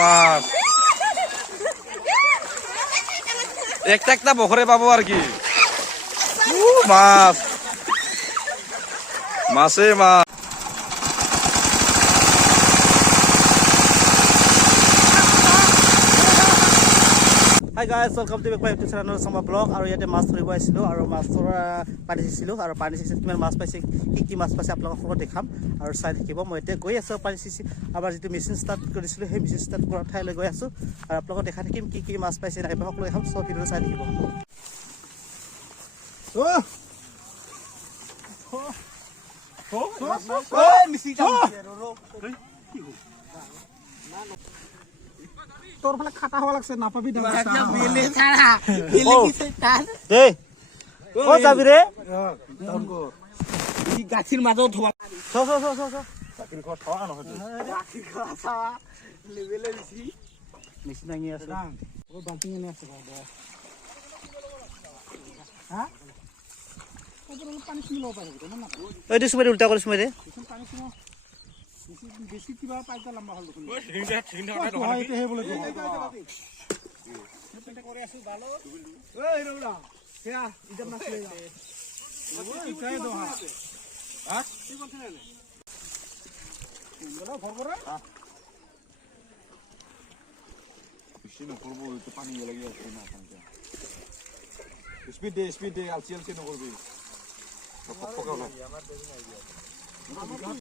মাছ একটা একটা বখরে পাবো আর কি মাছ মাছে মাছ Hi guys, welcome to my YouTube channel Samba Vlog. আৰু ইয়াতে মাছ ধৰিব আহিছিলোঁ আৰু মাছ ধৰা পানী সিঁচিলোঁ আৰু পানী সিঁচিত কিমান মাছ পাইছে কি মাছ পাইছে আপোনালোকক দেখাম আৰু চাই থাকিব। মই এতিয়া গৈ আছোঁ পানী সিঁচি আমাৰ যিটো মেচিন ষ্টাৰ্ট কৰিছিলোঁ সেই মেচিন ষ্টাৰ্ট কৰা ঠাইলৈ গৈ আছোঁ আৰু আপোনালোকক দেখাই থাকিম কি মাছ পাইছে নাইবা সকলো দেখাম। চব ভিডিঅ' চাই থাকিব। তোর ফালে খাটা হওয়া লাগছে না পাবি যাবি রে গাছির মাজত মেচিন দাঙি আছে বাল্টিং এনে আছে উল্টা কৰিছো মই বেছি কিবা পাইতা লম্বা হল দেখোন সেই বোলে করে আছো ভালো ওই রৌলা হেয়া ইদার না চলে ওই চাই দো হ্যাঁ কি বলছেন বলো ভরভরা বেশি না করব তো পানি লাগে আছে না পানিটা স্পিড দে আলসি না করবি পকাও না আমার দেবি না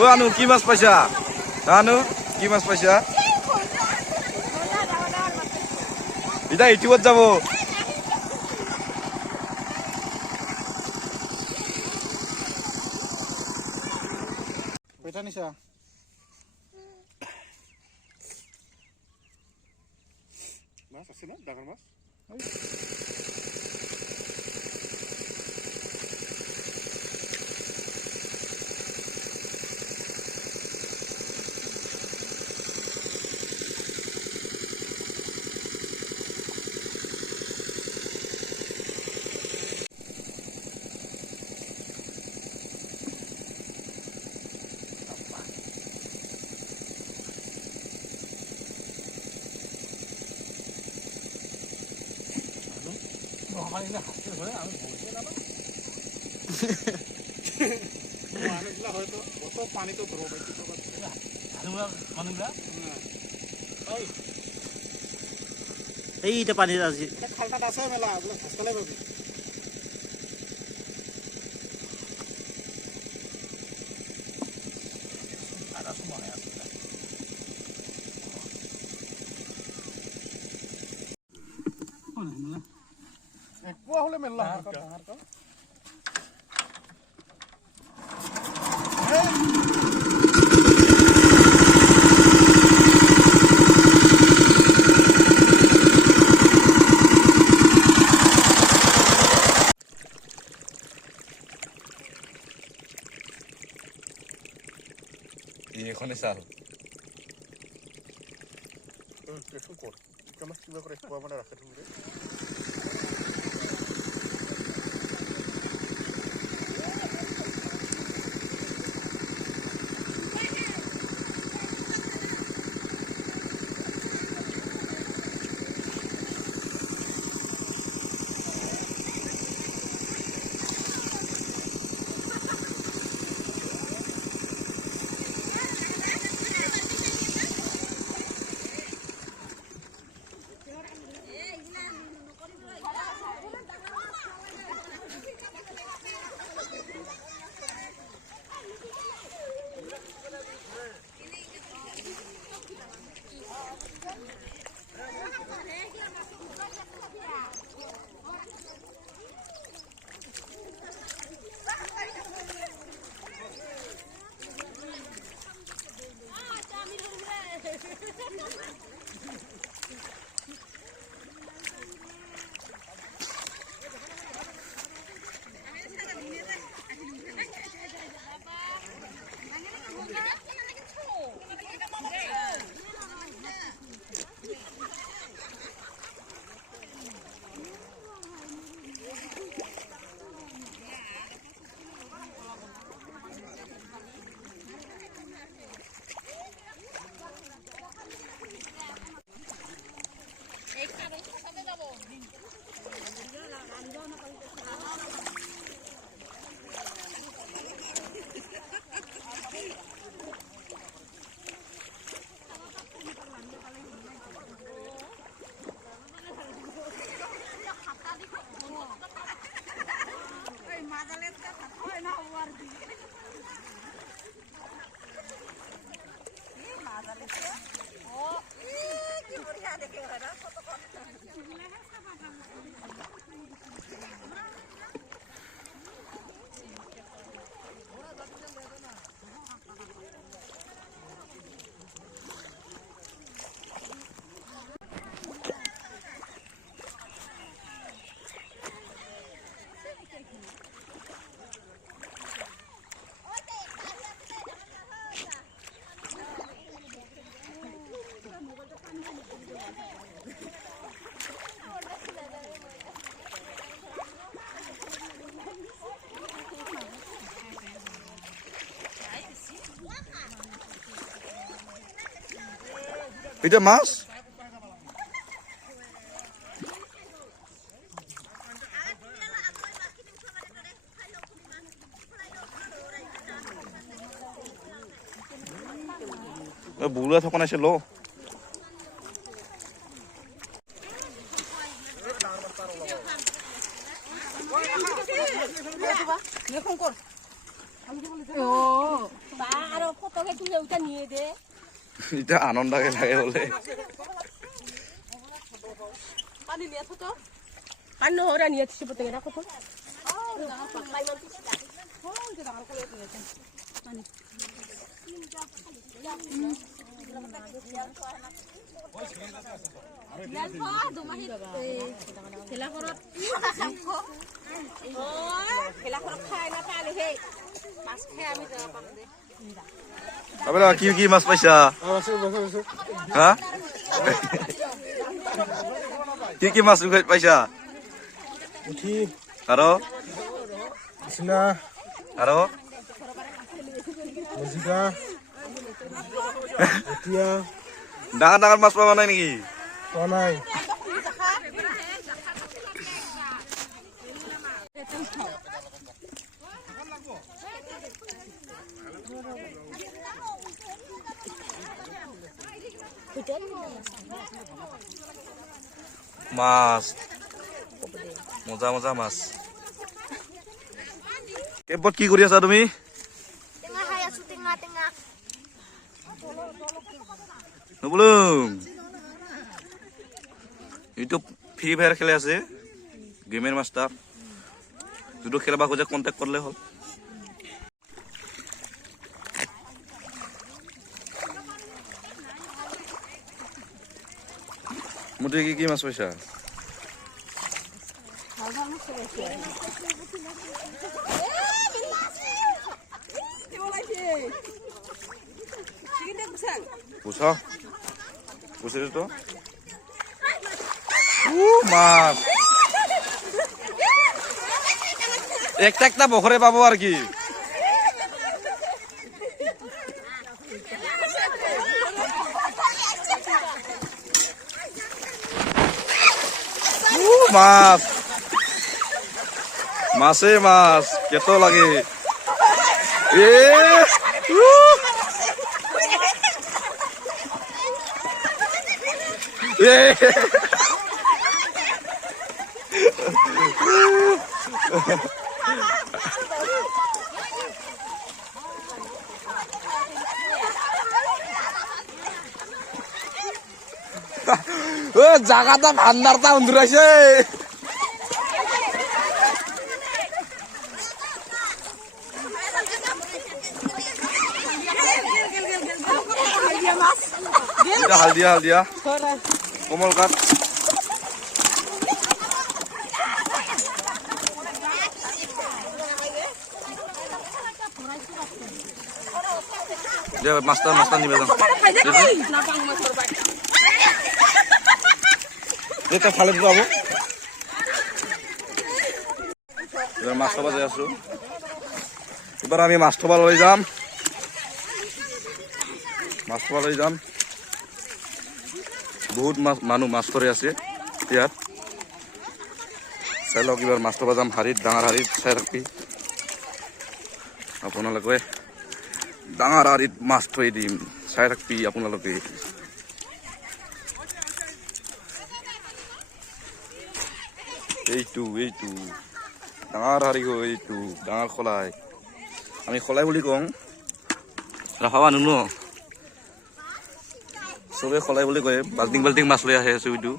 ও আনু কি মাছ পাইছা আনু কি মাছ পাইছা এটা ইউটিউবত যাব কইটা নিছা মাছ আছে না ডাঙৰ মাছ পানি তো এইটা পানি আছে খালটা আছে মেলা হাসপাতালে পাবি একোয়া হলে মেলা এখানে চাল কিবা করে খোয়া মানে রাখে তুমি এটা মাছ বুড়া থকা নাছিল এটা আনন্দাকে লাগে বলে কি কি মাছ পাইছা হা কি কি মাছ পাইছা আৰু আৰু ডাঙৰ ডাঙৰ মাছ পাবা নাই নেকি মাছ মজা মজা মাছ কেম্পত কি কৰি আছা তুমি নবলুম এইটো ফ্ৰী ফায়াৰ খেলে আছে গেমের মাস্টার যদি খেলবা খোঁজে কন্টেক্ট করলে হল মোটে কি মাছ পয়সা পুছা পুছে তো মাছ একটা একটা বখরে পাবো আর কি মাছ মাছে মাছ কেতো লাগে জাগাটা ভান্ডারটা উন্দুরাইছে এটা হালদিয়া হালদিয়া কমল কাঠ দে মাছটা মাছটা নিবে যাম এটা ফালে দিব আবো এবার মাছ থবা যাই আছো এবার আমি মাছ থবা লৈ যাম মাছ থবা লৈ যাম বহুত মানুহ মাছ ধৰি আছে ইয়াত চাই লওক এবাৰ মাছ থবা যাম হাৰিত ডাঙৰ হাৰিত চাই ৰাখি আপোনালোকে ডাঙৰ হাৰিত মাছ থৈ দিম চাই ৰাখবি আপোনালোকে এইটো ডাঙৰ হাৰি এইটো ডাঙৰ খলাই আমি খলাই বুলি কওঁ ৰাখা মানুহ ন চবে খলাই বুলি কয় বাল্টিং বাল্টিং মাছ লৈ আহে চবিটো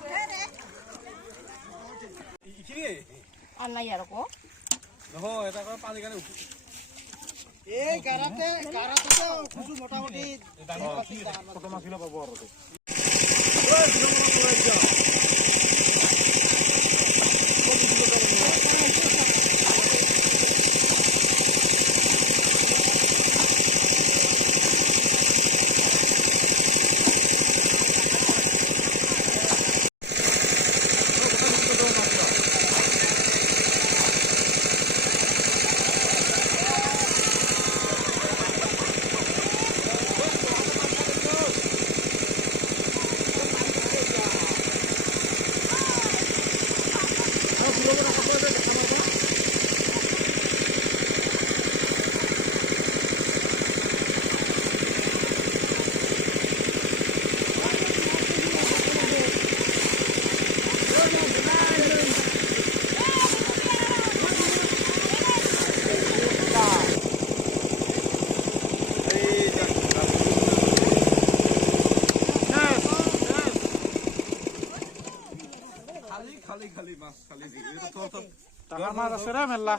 ডাঙৰ মাছ আছে ৰে মেলা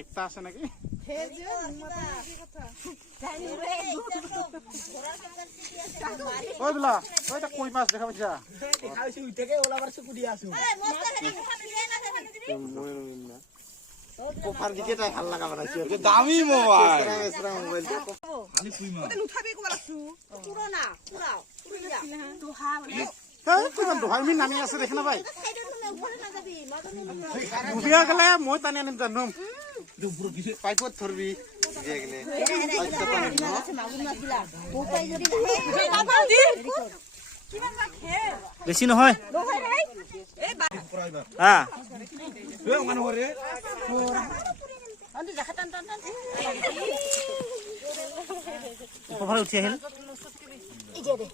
একটা আছে নেকি ঐ বোলা ঐ তা কই মাছ দেখা পাইছা দেখাইছো ইটাকে ওলাবার চকু দিয়া আছো কোফার দিকে তাই ভাল লাগা বানাইছে দামি মোবাইল মোবাইল খালি কুই মাছ নুঠাবি কবা লাগছো পুরোনা পুরাও পুরিয়া তো হা কিমান দোহাই মিন নামি আছে দেখি না ভাই সাইডে তুমি উপরে না যাবি মাজনি ডুবিয়া গেলে মই টানি আনিম জানুম পাইপত ধরবি দিয়ে গেলে মাগুর মাছিলা ওপাই যদি কিমান মা খে বেছি নহয় নহয় রে এই হা এ মানুহ রে অন্তি দেখা টান টান টান উপফালে উঠি আহিল এই যে দে